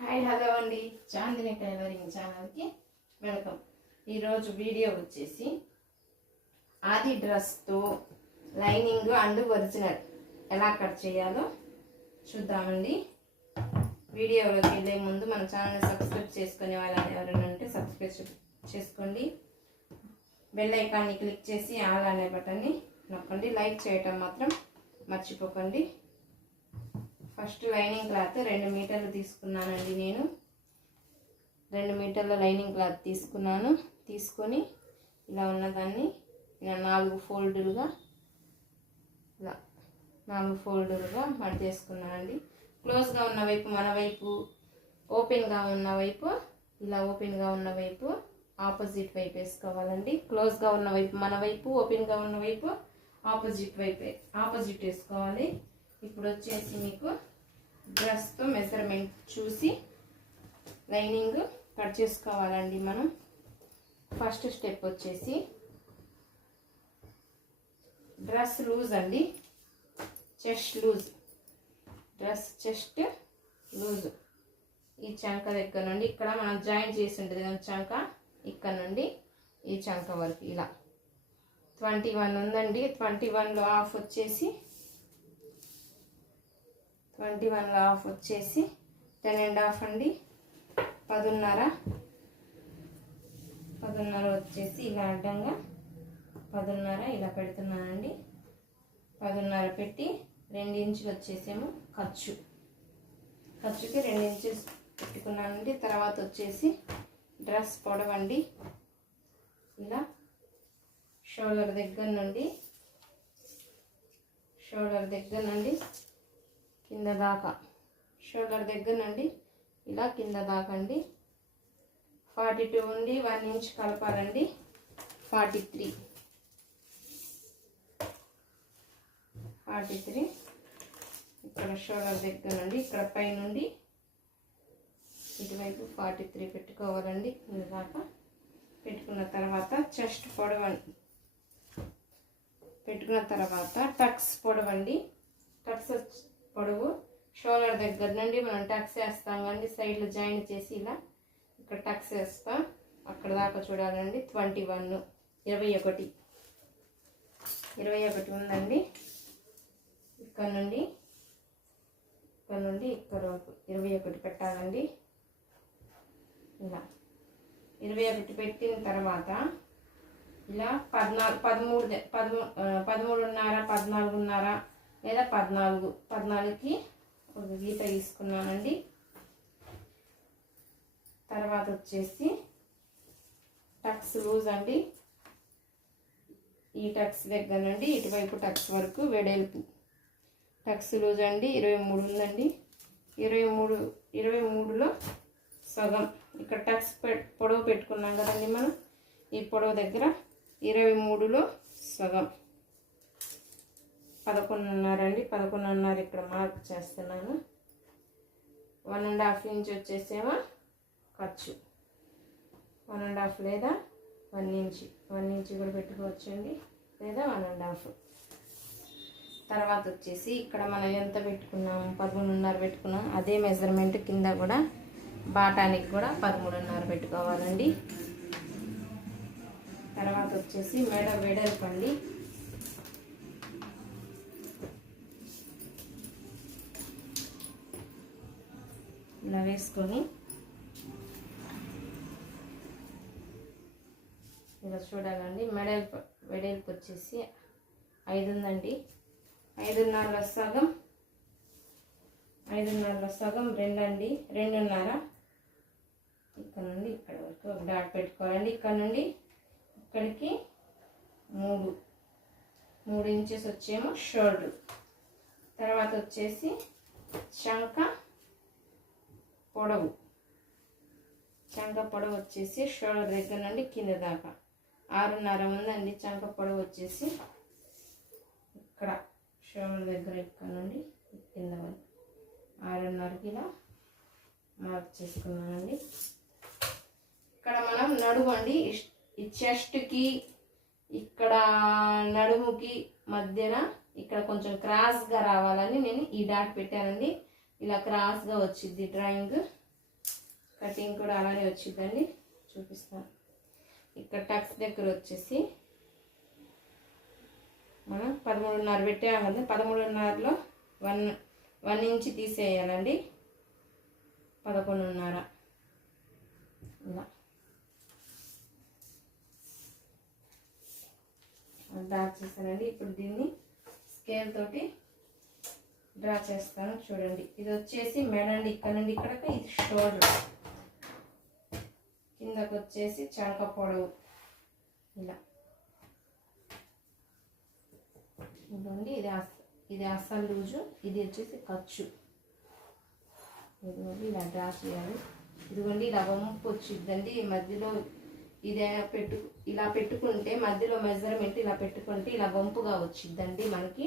Hi hello అండి, Chandini tailoring ఛానల్కి welcome. ఈరోజు వీడియో వచ్చేసి ఆది డ్రెస్తో లైనింగ్ అండ్ ఒరిజినల్ ఎలా కట్ చేయాలో చూద్దామండి. వీడియోలోకి వెళ్ళే ముందు మన ఛానల్ని సబ్స్క్రైబ్ చేసుకునే వాళ్ళని ఎవరైనా ఉంటే సబ్స్క్రైబ్ చేసుకోండి. బెల్ ఐకాన్ని క్లిక్ చేసి ఆల్ అనే బటన్ని నొక్కండి. లైక్ చేయటం మాత్రం మర్చిపోకండి. ఫస్ట్ లైనింగ్ క్లాత్ 2 మీటర్లు తీసుకున్నానండి. నేను 2 మీటర్ల లైనింగ్ క్లాత్ తీసుకొని ఇలా ఉన్నదాన్ని ఇలా 4 ఫోల్డులుగా మడి చేసుకున్నానండి. క్లోజ్గా ఉన్న వైపు మన వైపు, ఓపెన్గా ఉన్న వైపు ఇలా ఓపెన్గా ఉన్న వైపు ఆపోజిట్ వైపు వేసుకోవాలండి. క్లోజ్గా ఉన్న వైపు మన వైపు, ఓపెన్గా ఉన్న వైపు ఆపోజిట్ వేసుకోవాలి. ఇప్పుడు వచ్చేసి మీకు డ్రెస్తో మెజర్మెంట్ చూసి లైనింగ్ కట్ చేసుకోవాలండి. మనం ఫస్ట్ స్టెప్ వచ్చేసి డ్రెస్ లూజ్ అండి, చెస్ట్ లూజ్ ఈ చంక దగ్గర నుండి ఇక్కడ మనం జాయింట్ చేసి ఉంటుంది కదా చంక, ఇక్కడ నుండి ఈ చంక వరకు ఇలా 21 ఉందండి. 21లో హాఫ్ వచ్చేసి 21లో హాఫ్ వచ్చేసి 10.5 అండి. 10.5 వచ్చేసి ఇలా అడ్డంగా 10.5 ఇలా పెడుతున్నానండి. 10.5 పెట్టి 2 ఇంచులు వచ్చేసేమో ఖర్చుకి 2 ఇంచెస్ పెట్టుకున్నానండి. తర్వాత వచ్చేసి డ్రెస్ పొడవండి ఇలా షోల్డర్ దగ్గర నుండి కింద దాకా, షోల్డర్ దగ్గర నుండి ఇలా కింద దాకా అండి. 42 ఉండి 1 ఇంచ్ కలపాలండి. 43 ఇక్కడ షోల్డర్ దగ్గర నుండి ఇక్కడ పై నుండి ఇటువైపు 43 పెట్టుకోవాలండి. కింద దాకా పెట్టుకున్న తర్వాత చెస్ట్ పొడవండి. పెట్టుకున్న తర్వాత టక్స్ పొడవండి. టక్స్ పొడవు షోల్డర్ దగ్గర నుండి మనం టక్స్ వేస్తాం కండి, సైడ్లో జాయింట్ చేసి ఇలా ఇక్కడ టక్స్ వేస్తాం. అక్కడ దాకా చూడాలండి. 21 ఉందండి. ఇక్కడ నుండి ఇక్కడ వరకు 21 పెట్టాలండి. ఇలా 21 పెట్టిన తర్వాత ఇలా 13.5 14.5 లేదా 14కి ఒక గీత తీసుకున్నానండి. తర్వాత వచ్చేసి టక్స్ లూజ్ అండి. ఈ టక్స్ దగ్గర నుండి ఇటువైపు టక్స్ వరకు వెడల్పు టక్స్ లూజ్ అండి. 23 ఉందండి. 23లో సగం ఇక్కడ టక్స్ పొడవు పెట్టుకున్నాం కదండి మనం. ఈ పొడవు దగ్గర 23లో సగం 11.5 అండి. 11.5 ఇక్కడ మార్క్ చేస్తున్నాను. 1.5 ఇంచ్ వచ్చేసేమో ఖర్చు, 1.5 లేదా 1 ఇంచ్ కూడా పెట్టుకోవచ్చండి, లేదా 1.5. తర్వాత వచ్చేసి ఇక్కడ మనం ఎంత పెట్టుకున్నాం, 13.5 పెట్టుకున్నాం. అదే మెజర్మెంట్ కింద కూడా బాటానికి కూడా 13.5 పెట్టుకోవాలండి. తర్వాత వచ్చేసి మెడ వెడల్పు అండి. ఇలా వేసుకొని ఇలా చూడాలండి. వెడల్పు వచ్చేసి 5 ఉందండి. 5.5లో సగం 2 అండి. 2.5 ఇక్కడ నుండి ఇక్కడ వరకు ఒక డాట్ పెట్టుకోవాలండి. ఇక్కడ నుండి ఇక్కడికి 3 ఇంచెస్ వచ్చేమో షోల్డర్. తర్వాత వచ్చేసి చంక పొడవు వచ్చేసి షోల్డర్ దగ్గర నుండి కింద దాకా 6.5 ఉందండి. చంక పొడవు వచ్చేసి ఇక్కడ షోల్డర్ దగ్గర ఇక్కడ నుండి కింద వరకు 6.5కి ఇలా మార్క్ చేసుకున్నానండి. ఇక్కడ మనం నడుము అండి, ఈ చెస్ట్కి ఇక్కడ నడుముకి మధ్యన ఇక్కడ కొంచెం క్రాస్గా రావాలని నేను ఈ డాట్ పెట్టానండి. ఇలా క్రాస్గా వచ్చింది డ్రాయింగ్. కటింగ్ కూడా అలానే వచ్చిందండి, చూపిస్తాను. ఇక్కడ టక్స్ దగ్గర వచ్చేసి మనం 13.5 పెట్టాము కదా, 13.5లో 1 ఇంచ్ తీసేయాలండి. 11.5 ఇలా డ్రా చేస్తానండి. ఇప్పుడు దీన్ని స్కేల్ తోటి డ్రా చేస్తాను. చూడండి, ఇది వచ్చేసి మెడ అండి, ఇక్కడ నుండి ఇక్కడికి ఇది షోల్డర్, కిందకు వచ్చేసి చంక పొడవు ఇలా. ఇదిగోండి, ఇది అస్సలు లూజు, ఇది వచ్చేసి ఖర్చు. ఇదిగోండి ఇలా డ్రా చేయాలి. ఇదిగోండి ఇలా వంపు వచ్చిద్దండి మధ్యలో. ఇదే ఇలా పెట్టుకుంటే మధ్యలో మెజర్మెంట్ ఇలా పెట్టుకుంటే ఇలా వంపుగా వచ్చిద్దండి మనకి.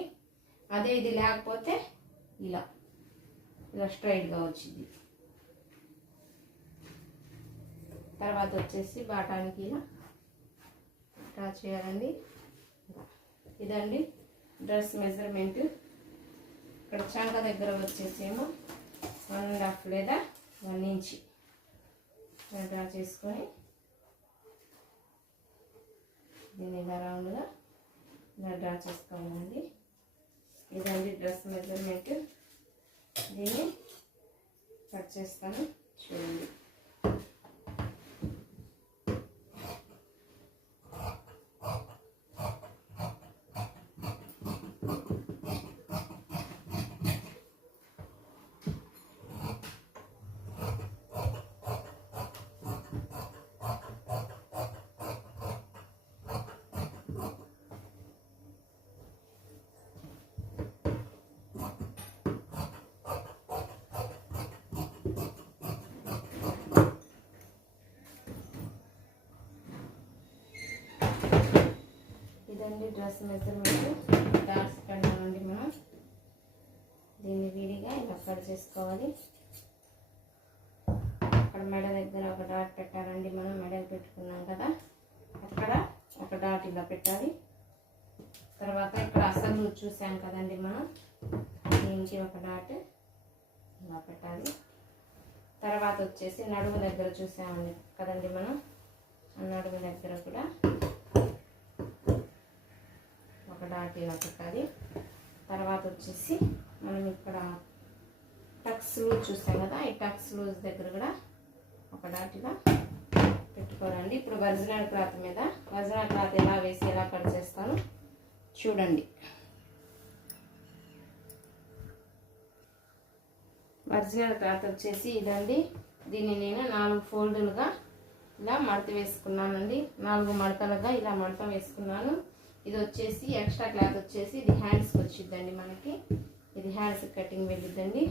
అదే ఇది లేకపోతే ఇలా స్ట్రైట్గా వచ్చింది. తర్వాత వచ్చేసి బాటానికి ఇలా డ్రా చేయాలండి. ఇదండి డ్రెస్ మెజర్మెంట్. ఇక్కడ చంక దగ్గర వచ్చేసేమో 1.5 లేదా 1 ఇంచ్ డ్రా చేసుకొని దీన్ని ఇలా రౌండ్గా ఇలా డ్రా చేసుకోవాలండి. ఇదండి డ్రెస్ మెజర్మెంట్. దీన్ని కట్ చేస్తాను, చూడండి. ఇదండి డ్రెస్ మెజర్మెంట్. డాట్స్ కట్టాలండి మనం. దీన్ని విడిగా ఇలా కట్ చేసుకోవాలి. అక్కడ మెడ దగ్గర ఒక డాట్ పెట్టాలండి మనం, మెడలు పెట్టుకున్నాం కదా, అక్కడ ఒక డాట్ ఇలా పెట్టాలి. తర్వాత ఇక్కడ అసలు చూసాం కదండి మనం, దీనికి ఒక డాట్ ఇలా పెట్టాలి. తర్వాత వచ్చేసి నడుము దగ్గర చూసామండి కదండి మనం, నడుము దగ్గర కూడా ఒక డాట్ ఇలా పెట్టాలి. తర్వాత వచ్చేసి మనం ఇక్కడ టక్స్ లూజ్ చూసాం కదా, ఈ టక్స్ లూజ్ దగ్గర కూడా ఒక డాట్ ఇలా పెట్టుకోవాలండి. ఇప్పుడు ఒరిజినల్ క్లాత్ మీద ఒరిజినల్ క్లాత్ ఎలా వేసి ఎలా కట్ చేస్తాను చూడండి. ఒరిజినల్ క్లాత్ వచ్చేసి ఇదండి. దీన్ని నేను 4 ఫోల్డులుగా ఇలా మడత వేసుకున్నానండి. 4 మడతలుగా ఇలా మడత వేసుకున్నాను. ఇది వచ్చేసి ఎక్స్ట్రా క్లాత్ వచ్చేసి ఇది హ్యాండ్స్కి వచ్చిద్దండి మనకి. ఇది హ్యాండ్స్ కటింగ్ వెళ్ళిద్దండి.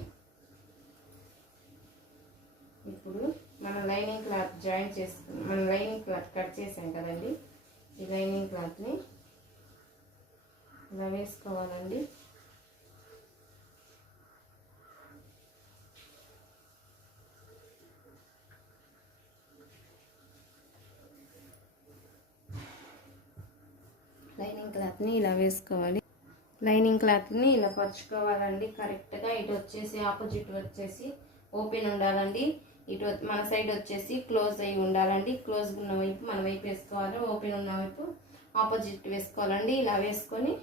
ఇప్పుడు మనం లైనింగ్ క్లాత్ జాయిన్ చేసుకుని మనం లైనింగ్ క్లాత్ కట్ చేసాం కదండి, ఈ లైనింగ్ క్లాత్ని ఇలా వేసుకోవాలండి. లైనింగ్ క్లాత్ని ఇలా వేసుకోవాలి. లైనింగ్ క్లాత్ని ఇలా పరుచుకోవాలండి కరెక్ట్గా. ఇటు వచ్చేసి ఆపోజిట్ వచ్చేసి ఓపెన్ ఉండాలండి. ఇటు మన సైడ్ వచ్చేసి క్లోజ్ అయ్యి ఉండాలండి. క్లోజ్ ఉన్న వైపు మన వైపు వేసుకోవాలి, ఓపెన్ ఉన్న వైపు ఆపోజిట్ వేసుకోవాలండి. ఇలా వేసుకొని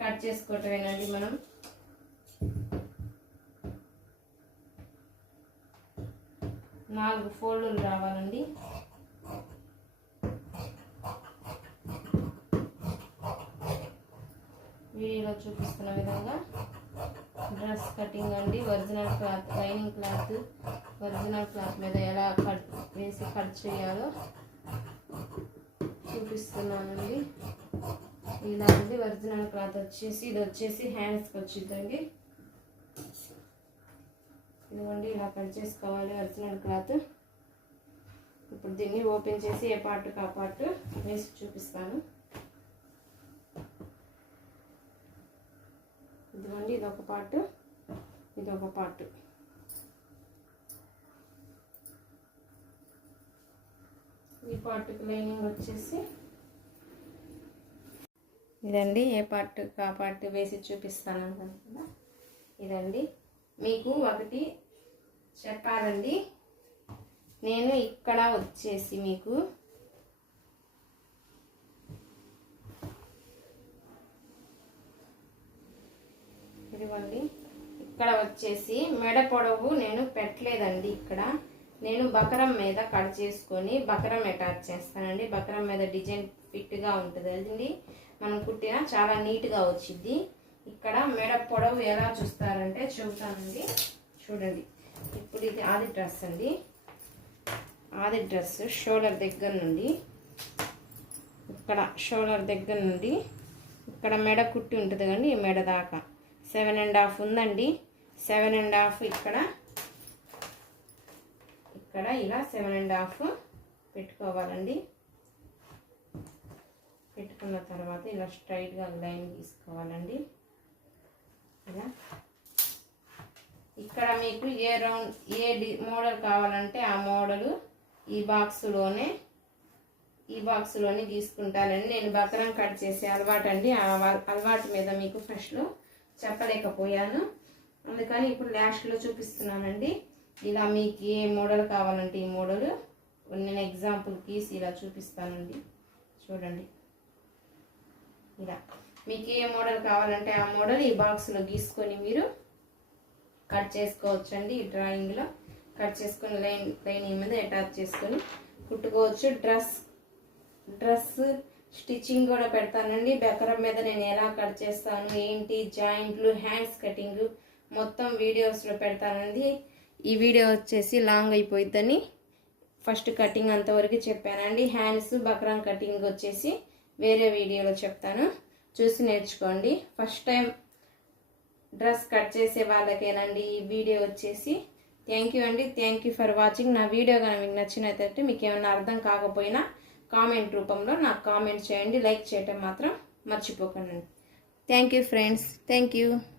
కట్ చేసుకోవటమేనండి మనం. నాలుగు ఫోల్డులు రావాలండి. వీడియోలో చూపిస్తున్న విధంగా డ్రెస్ కటింగ్ అండి. Original cloth lining cloth original cloth మీద ఎలా కట్ వేసి కట్ చేయాలో చూపిస్తున్నానండి. ఇలా అండి ఒరిజినల్ క్లాత్ వచ్చేసి ఇది వచ్చేసి హ్యాండ్స్కి వచ్చిందండి. ఇదిగోండి ఇలా కట్ చేసుకోవాలి ఒరిజినల్ క్లాత్. ఇప్పుడు దీన్ని ఓపెన్ చేసి ఏ పార్ట్కి ఆ పార్ట్ వేసి చూపిస్తాను. ఇదిగోండి ఇదొక పార్ట్, ఇదొక పార్ట్. ఈ పార్ట్కి లైనింగ్ వచ్చేసి ఇదండి. ఏ పార్ట్ ఆ పార్ట్ వేసి చూపిస్తాను కదా. ఇదండి మీకు ఒకటి చెప్పాలండి. నేను ఇక్కడ వచ్చేసి మీకు ఇదిగోండి, ఇక్కడ వచ్చేసి మెడ పొడవు నేను పెట్టలేదండి. ఇక్కడ నేను బకరం మీద కట్ చేసుకొని బకరం అటాచ్ చేస్తానండి. బకరం మీద డిజైన్ ఫిట్గా ఉంటుంది అండి, మనం కుట్టినా చాలా నీట్గా వచ్చింది. ఇక్కడ మెడ పొడవు ఎలా చూస్తారంటే చెబుతానండి, చూడండి. ఇప్పుడు ఇది ఆది డ్రెస్ అండి. ఆది డ్రెస్ షోల్డర్ దగ్గర నుండి ఇక్కడ షోల్డర్ దగ్గర నుండి ఇక్కడ మెడ కుట్టి ఉంటుంది కండి, ఈ మెడ దాకా 7.5 ఉందండి. 7.5 ఇక్కడ ఇలా 7.5 పెట్టుకోవాలండి. పెట్టుకున్న తర్వాత ఇలా స్ట్రైట్గా లైన్ తీసుకోవాలండి. ఇలా ఇక్కడ మీకు ఏ రౌండ్ మోడల్ కావాలంటే ఆ మోడలు ఈ బాక్స్లోనే తీసుకుంటానండి. నేను బకరం కట్ చేసే అలవాటు అండి, ఆ అలవాటు మీద మీకు ఫస్ట్లో చెప్పలేకపోయాను, అందుకని ఇప్పుడు లాస్ట్లో చూపిస్తున్నానండి. ఇలా మీకు ఏ మోడల్ కావాలంటే ఈ మోడల్ నేను ఎగ్జాంపుల్ గీసి ఇలా చూపిస్తానండి. చూడండి, ఇలా మీకు ఏ మోడల్ కావాలంటే ఆ మోడల్ ఈ బాక్స్లో గీసుకొని మీరు కట్ చేసుకోవచ్చండి. ఈ డ్రాయింగ్లో కట్ చేసుకొని లైనింగ్ మీద అటాచ్ చేసుకొని కుట్టుకోవచ్చు. డ్రెస్ స్టిచ్చింగ్ కూడా పెడతానండి. బెకరం మీద నేను ఎలా కట్ చేస్తాను ఏంటి, జాయింట్లు, హ్యాండ్స్ కటింగ్ మొత్తం వీడియోస్లో పెడతానండి. ఈ వీడియో వచ్చేసి లాంగ్ అయిపోయిద్దని ఫస్ట్ కటింగ్ అంతవరకు చెప్పానండి. హ్యాండ్స్ బకరం కటింగ్ వచ్చేసి వేరే వీడియోలో చెప్తాను, చూసి నేర్చుకోండి. ఫస్ట్ టైం డ్రెస్ కట్ చేసే వాళ్ళకేనండి ఈ వీడియో వచ్చేసి. థ్యాంక్ యూ అండి, థ్యాంక్ యూ ఫర్ వాచింగ్. నా వీడియో కానీ మీకు నచ్చినట్లయితే, మీకు ఏమైనా అర్థం కాకపోయినా కామెంట్ రూపంలో నాకు కామెంట్ చేయండి. లైక్ చేయటం మాత్రం మర్చిపోకండి. Thank you friends, thank you.